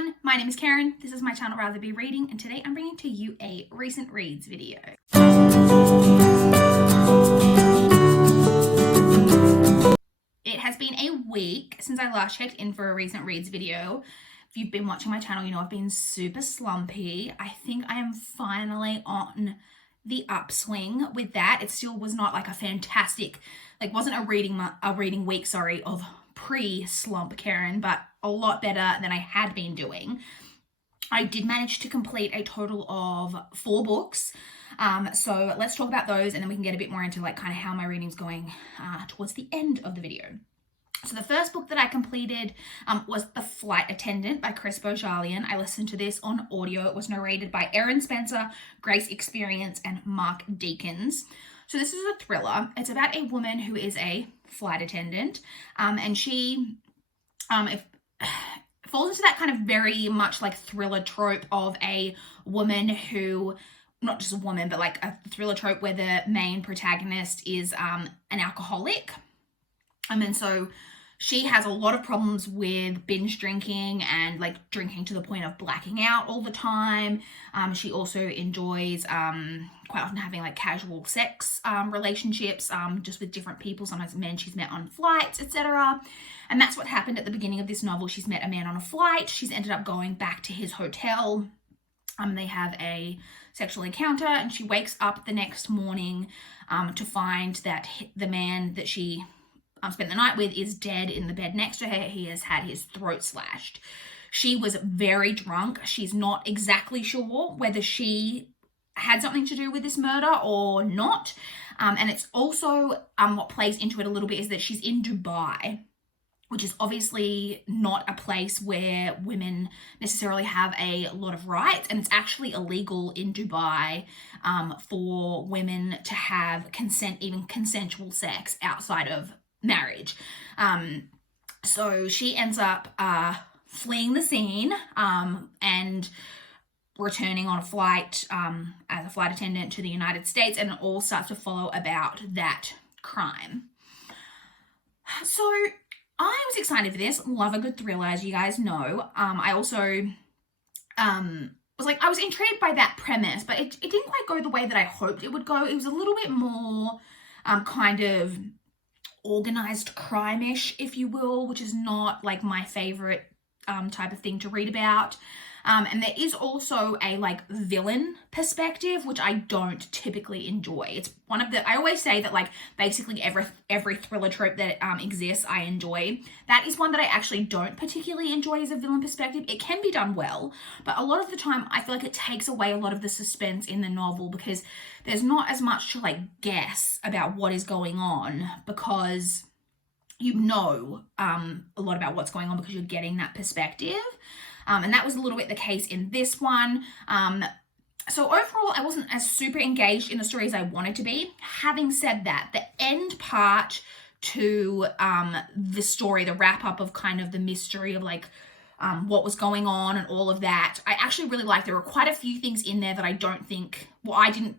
everyone, my name is Karen, this is my channel Rather Be Reading, and today I'm bringing to you a recent reads video. It has been a week since I last checked in for a recent reads video. If you've been watching my channel, you know I've been super slumpy. I think I am finally on the upswing with that. It still was not like a fantastic, wasn't a reading week, of pre-slump Karen, but a lot better than I had been doing. I did manage to complete a total of 4 books. So let's talk about those and then we can get a bit more into kind of how my reading's going towards the end of the video. So the first book that I completed was The Flight Attendant by Chris Bojalian. I listened to this on audio. It was narrated by Erin Spencer, Grace Experience, and Mark Deakins. So this is a thriller. It's about a woman who is a flight attendant, and she falls into that kind of very much like thriller trope of a woman who, not just a woman, but like a thriller trope where the main protagonist is an alcoholic. And so she has a lot of problems with binge drinking and drinking to the point of blacking out all the time. She also enjoys quite often having casual sex relationships just with different people, sometimes men she's met on flights, etc. And that's what happened at the beginning of this novel. She's met a man on a flight. She's ended up going back to his hotel. They have a sexual encounter and she wakes up the next morning to find that the man that she spent the night with is dead in the bed next to her. He has had his throat slashed. She was very drunk. She's not exactly sure whether she had something to do with this murder or not. And it's also what plays into it a little bit is that she's in Dubai, which is obviously not a place where women necessarily have a lot of rights. And it's actually illegal in Dubai for women to have even consensual sex outside of marriage. So she ends up fleeing the scene and returning on a flight as a flight attendant to the United States, and it all starts to follow about that crime. So I was excited for this. Love a good thriller, as you guys know. I also I was intrigued by that premise, but it didn't quite go the way that I hoped it would go. It was a little bit more kind of organized crime-ish, if you will, which is not my favorite type of thing to read about. And there is also a villain perspective, which I don't typically enjoy. It's one of the, I always say that basically every thriller trope that exists, I enjoy. That is one that I actually don't particularly enjoy as a villain perspective. It can be done well, but a lot of the time I feel like it takes away a lot of the suspense in the novel because there's not as much to guess about what is going on, because you know a lot about what's going on because you're getting that perspective. And that was a little bit the case in this one. So overall, I wasn't as super engaged in the story as I wanted to be. Having said that, the end part to the story, the wrap up of kind of the mystery of what was going on and all of that, I actually really liked. There were quite a few things in there that I don't think, I wasn't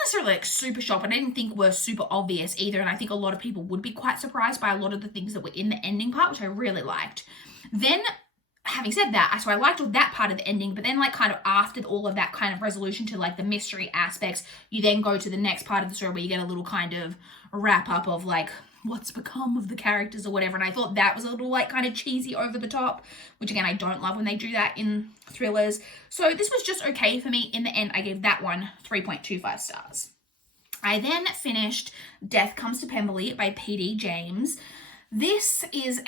necessarily super shocked, but I didn't think were super obvious either. And I think a lot of people would be quite surprised by a lot of the things that were in the ending part, which I really liked. Then, having said that, so I liked all that part of the ending, but then kind of after all of that kind of resolution to the mystery aspects, you then go to the next part of the story where you get a little kind of wrap up of what's become of the characters or whatever. And I thought that was a little kind of cheesy over the top, which again, I don't love when they do that in thrillers. So this was just okay for me. In the end, I gave that one 3.25 stars. I then finished Death Comes to Pemberton by P.D. James. This is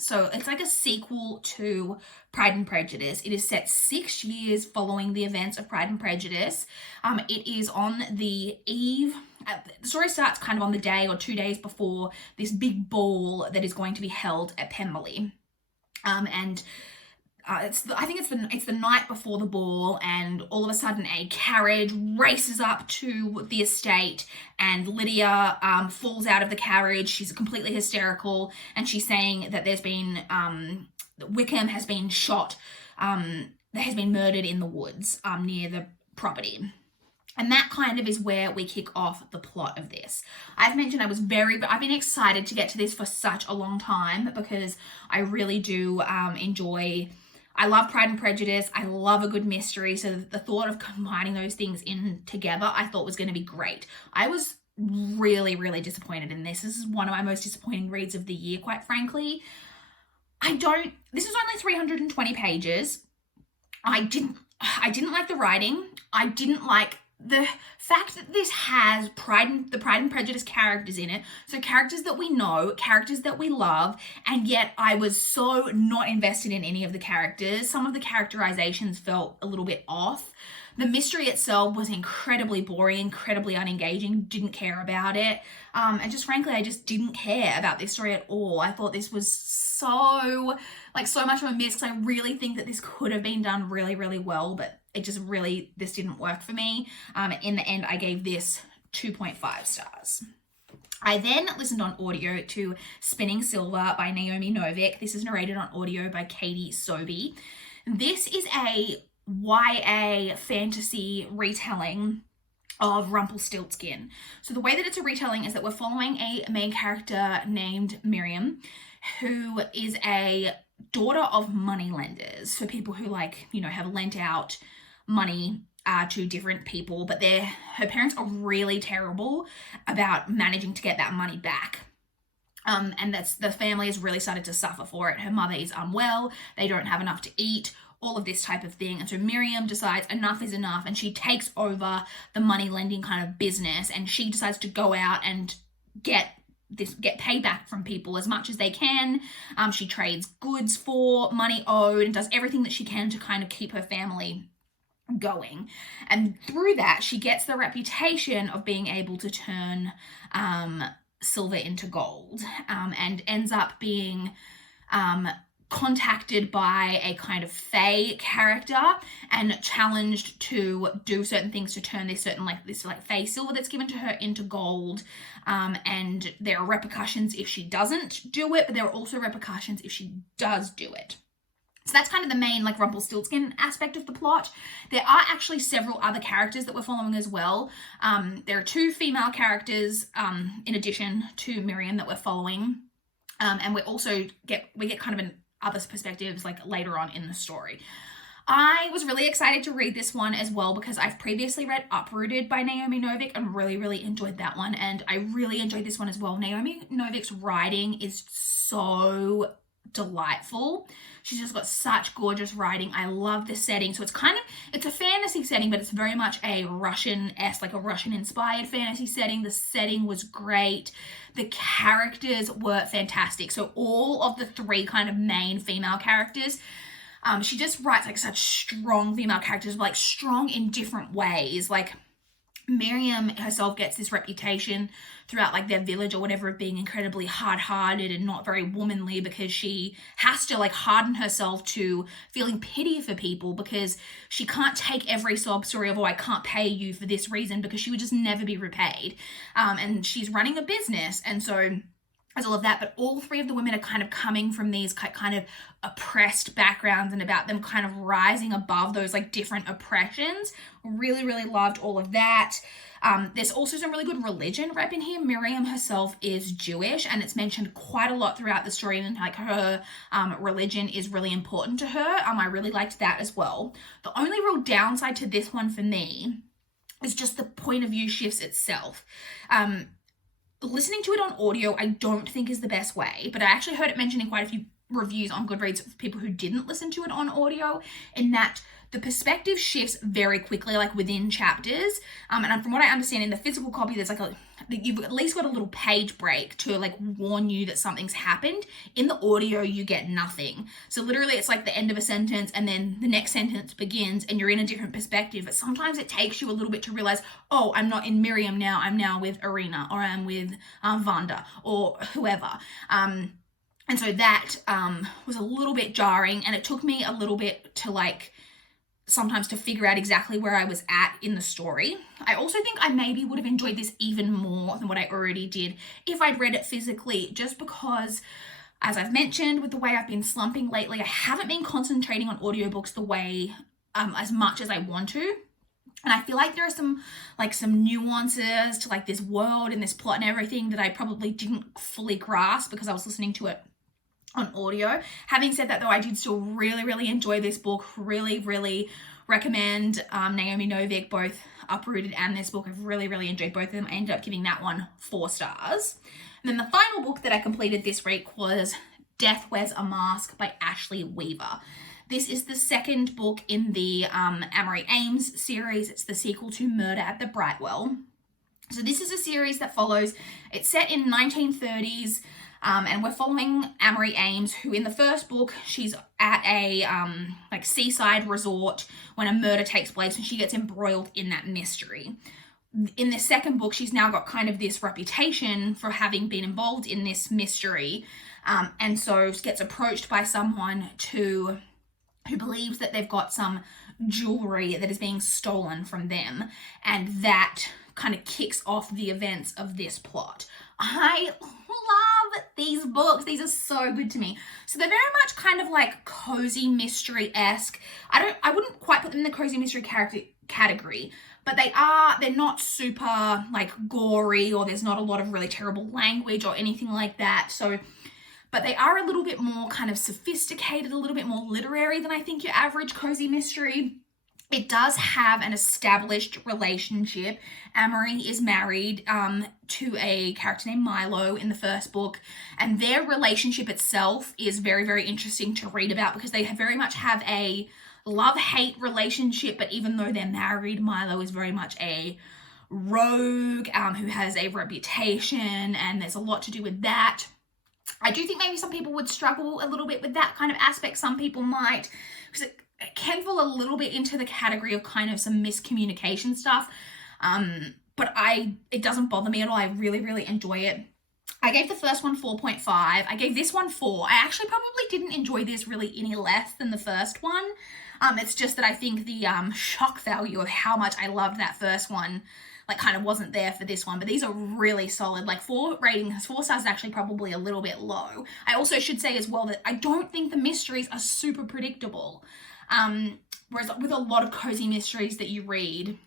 it's a sequel to Pride and Prejudice. It is set 6 years following the events of Pride and Prejudice. It is on the eve, the story starts kind of on the day or 2 days before this big ball that is going to be held at Pemberton. I think it's the night before the ball, and all of a sudden a carriage races up to the estate, and Lydia falls out of the carriage. She's completely hysterical, and she's saying that there's been Wickham has been shot, that has been murdered in the woods near the property. And that kind of is where we kick off the plot of this. I've mentioned I've been excited to get to this for such a long time because I really do enjoy I love Pride and Prejudice. I love a good mystery. So the thought of combining those things in together, I thought was going to be great. I was really, really disappointed in this. This is one of my most disappointing reads of the year, quite frankly. This is only 320 pages. I didn't like the writing. I didn't like the fact that this has the Pride and Prejudice characters in it. So characters that we know, characters that we love, and yet I was so not invested in any of the characters. Some of the characterizations felt a little bit off. The mystery itself was incredibly boring, incredibly unengaging, didn't care about it. And just frankly, I just didn't care about this story at all. I thought this was so much of a miss, because I really think that this could have been done really, really well, but this didn't work for me. In the end, I gave this 2.5 stars. I then listened on audio to Spinning Silver by Naomi Novik. This is narrated on audio by Katie Sobey. This is a YA fantasy retelling of Rumpelstiltskin. So the way that it's a retelling is that we're following a main character named Miriam, who is a daughter of moneylenders, for people who have lent out money to different people, but her parents are really terrible about managing to get that money back. And the family has really started to suffer for it. Her mother is unwell, they don't have enough to eat, all of this type of thing. And so Miriam decides enough is enough, and she takes over the money lending kind of business, and she decides to go out and get payback from people as much as they can. She trades goods for money owed and does everything that she can to kind of keep her family going. And through that, she gets the reputation of being able to turn silver into gold, and ends up being contacted by a kind of fae character and challenged to do certain things to turn this fae silver that's given to her into gold. And there are repercussions if she doesn't do it, but there are also repercussions if she does do it. So that's kind of the main Rumpelstiltskin aspect of the plot. There are actually several other characters that we're following as well. There are 2 female characters in addition to Miriam that we're following. And we get kind of an other perspectives later on in the story. I was really excited to read this one as well, because I've previously read Uprooted by Naomi Novik and really, really enjoyed that one. And I really enjoyed this one as well. Naomi Novik's writing is so delightful. She's just got such gorgeous writing. I love the setting. So it's a fantasy setting, but it's very much a Russian-esque, a Russian-inspired fantasy setting. The setting was great. The characters were fantastic. So all of the 3 kind of main female characters, she just writes such strong female characters, strong in different ways. Miriam herself gets this reputation throughout their village or whatever of being incredibly hard-hearted and not very womanly, because she has to harden herself to feeling pity for people, because she can't take every sob story of, I can't pay you for this reason, because she would just never be repaid. And she's running a business, and so as all of that, but all 3 of the women are kind of coming from these kind of oppressed backgrounds, and about them kind of rising above those different oppressions. Really, really loved all of that. There's also some really good religion rep in here. Miriam herself is Jewish, and it's mentioned quite a lot throughout the story, and her religion is really important to her. I really liked that as well. The only real downside to this one for me is just the point of view shifts itself. Listening to it on audio, I don't think is the best way, but I actually heard it mentioned in quite a few reviews on Goodreads of people who didn't listen to it on audio, in that the perspective shifts very quickly, within chapters. And from what I understand, in the physical copy, there's you've at least got a little page break to warn you that something's happened. In the audio, you get nothing. So literally it's the end of a sentence, and then the next sentence begins, and you're in a different perspective. But sometimes it takes you a little bit to realize, oh, I'm not in Miriam now, I'm now with Irina, or I'm with Vanda, or whoever. And so that was a little bit jarring, and it took me a little bit to sometimes to figure out exactly where I was at in the story. I also think I maybe would have enjoyed this even more than what I already did if I'd read it physically, just because, as I've mentioned, with the way I've been slumping lately, I haven't been concentrating on audiobooks the way as much as I want to. And I feel like there are some nuances to this world and this plot and everything that I probably didn't fully grasp because I was listening to it on audio. Having said that though, I did still really enjoy this book. Really recommend Naomi Novik, both Uprooted and this book. I've really enjoyed both of them. I ended up giving that one 4 stars. And then the final book that I completed this week was Death Wears a Mask by Ashley Weaver. This is the second book in the Amory Ames series. It's the sequel to Murder at the Brightwell. So this is a series that follows, it's set in 1930s, and we're following Amory Ames, who in the first book, she's at a like seaside resort when a murder takes place and she gets embroiled in that mystery. In the second book, she's now got kind of this reputation for having been involved in this mystery, and so gets approached by someone who believes that they've got some jewelry that is being stolen from them, and that kind of kicks off the events of this plot. I love these books. These are so good to me. So they're very much kind of like cozy mystery-esque. I wouldn't quite put them in the cozy mystery category, but they're not super like gory, or there's not a lot of really terrible language or anything like that. So, but they are a little bit more kind of sophisticated, a little bit more literary than I think your average cozy mystery. It does have an established relationship. Amory is married to a character named Milo in the first book, and their relationship itself is very interesting to read about, because they very much have a love-hate relationship, but even though they're married, Milo is very much a rogue who has a reputation, and there's a lot to do with that. I do think maybe some people would struggle a little bit with that kind of aspect. Some people might, because it can fall a little bit into the category of kind of some miscommunication stuff. But it doesn't bother me at all. I really enjoy it. I gave the first one 4.5. I gave this one 4. I actually probably didn't enjoy this really any less than the first one. It's just that I think the shock value of how much I loved that first one like kind of wasn't there for this one, but these are really solid. Like 4 stars is actually probably a little bit low. I also should say as well that I don't think the mysteries are super predictable. Whereas with a lot of cozy mysteries that you read,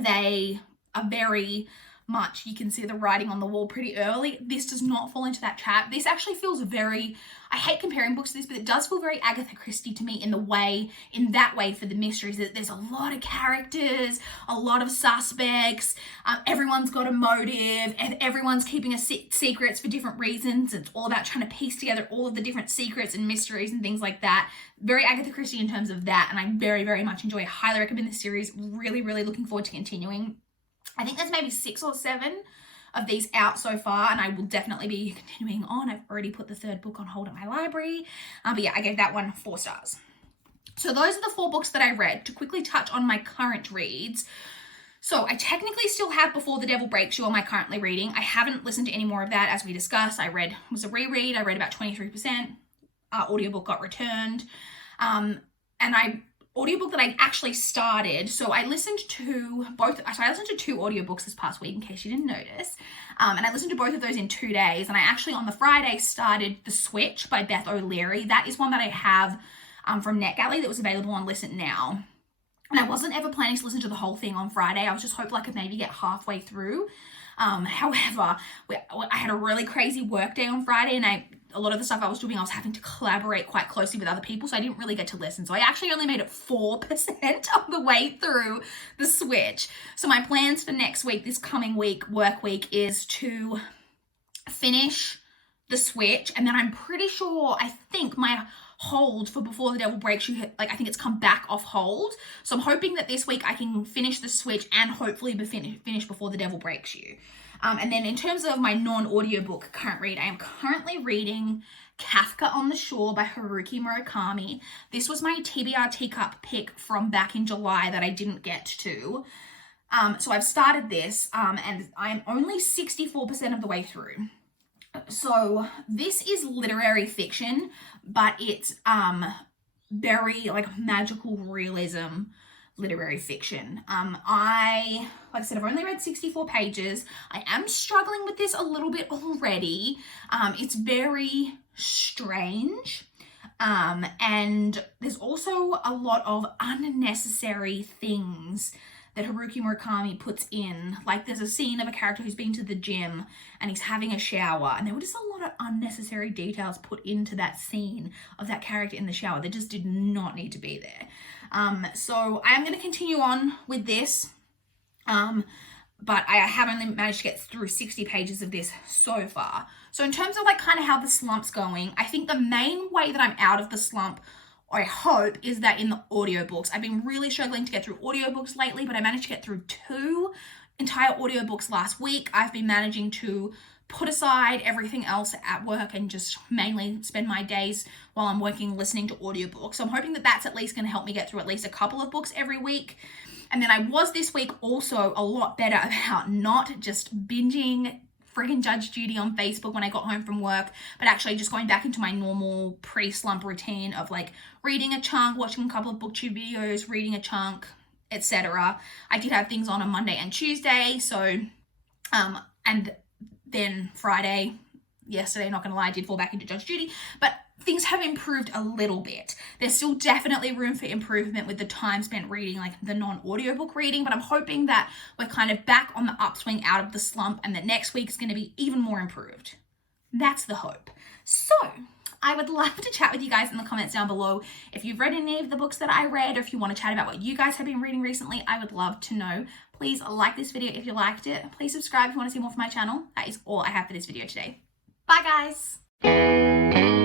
they are very much, you can see the writing on the wall pretty early. This does not fall into that trap. This actually feels very, I hate comparing books to this, but it does feel very Agatha Christie to me in that way for the mysteries. There's a lot of characters, a lot of suspects, everyone's got a motive, and everyone's keeping secrets for different reasons. It's all about trying to piece together all of the different secrets and mysteries and things like that. Very Agatha Christie in terms of that, and I very much enjoy it. Highly recommend this series. Really looking forward to continuing. I think there's maybe 6 or 7 of these out so far, and I will definitely be continuing on. I've already put the 3rd book on hold at my library. But yeah, I gave that one 4 stars. So those are the 4 books that I read. To quickly touch on my current reads. So I technically still have Before the Devil Breaks You on my currently reading. I haven't listened to any more of that, as we discussed. It was a reread. I read about 23%. Audiobook got returned. Audiobook that I actually started. So I listened to 2 audiobooks this past week, in case you didn't notice. And I listened to both of those in 2 days. And I actually, on the Friday, started The Switch by Beth O'Leary. That is one that I have from NetGalley that was available on Listen Now. And I wasn't ever planning to listen to the whole thing on Friday. I was just hoping I could maybe get halfway through. However, I had a really crazy work day on Friday, and a lot of the stuff I was doing, I was having to collaborate quite closely with other people, so I didn't really get to listen. So I actually only made it 4% of the way through The Switch. So my plans for next week, this coming week, work week, is to finish The Switch, and then I'm pretty sure, I think my hold for Before the Devil Breaks You, I think it's come back off hold. So I'm hoping that this week I can finish The Switch and hopefully finish Before the Devil Breaks You. And then in terms of my non-audio book current read, I am currently reading Kafka on the Shore by Haruki Murakami. This was my TBR teacup pick from back in July that I didn't get to. So I've started this, and I'm only 64% of the way through. So this is literary fiction, but it's very magical realism literary fiction. Like I said, I've only read 64 pages. I am struggling with this a little bit already. It's very strange. And there's also a lot of unnecessary things that Haruki Murakami puts in. Like, there's a scene of a character who's been to the gym and he's having a shower, and there were just a lot of unnecessary details put into that scene of that character in the shower that just did not need to be there. So I am going to continue on with this, but I have only managed to get through 60 pages of this so far. So in terms of like kind of how the slump's going, I think the main way that I'm out of the slump, I hope, is that in the audiobooks. I've been really struggling to get through audiobooks lately, but I managed to get through 2 entire audiobooks last week. I've been managing to put aside everything else at work and just mainly spend my days while I'm working listening to audiobooks. So I'm hoping that that's at least going to help me get through at least a couple of books every week. And then I was this week also a lot better about not just binging friggin' Judge Judy on Facebook when I got home from work, but actually just going back into my normal pre-slump routine of like reading a chunk, watching a couple of booktube videos, reading a chunk, etc. I did have things on Monday and Tuesday, so and then Friday, yesterday, not gonna lie, I did fall back into Judge Judy, but things have improved a little bit. There's still definitely room for improvement with the time spent reading, like the non-audiobook reading, but I'm hoping that we're kind of back on the upswing out of the slump and that next week is going to be even more improved. That's the hope. So I would love to chat with you guys in the comments down below. If you've read any of the books that I read, or if you want to chat about what you guys have been reading recently, I would love to know. Please like this video if you liked it. Please subscribe if you want to see more from my channel. That is all I have for this video today. Bye guys.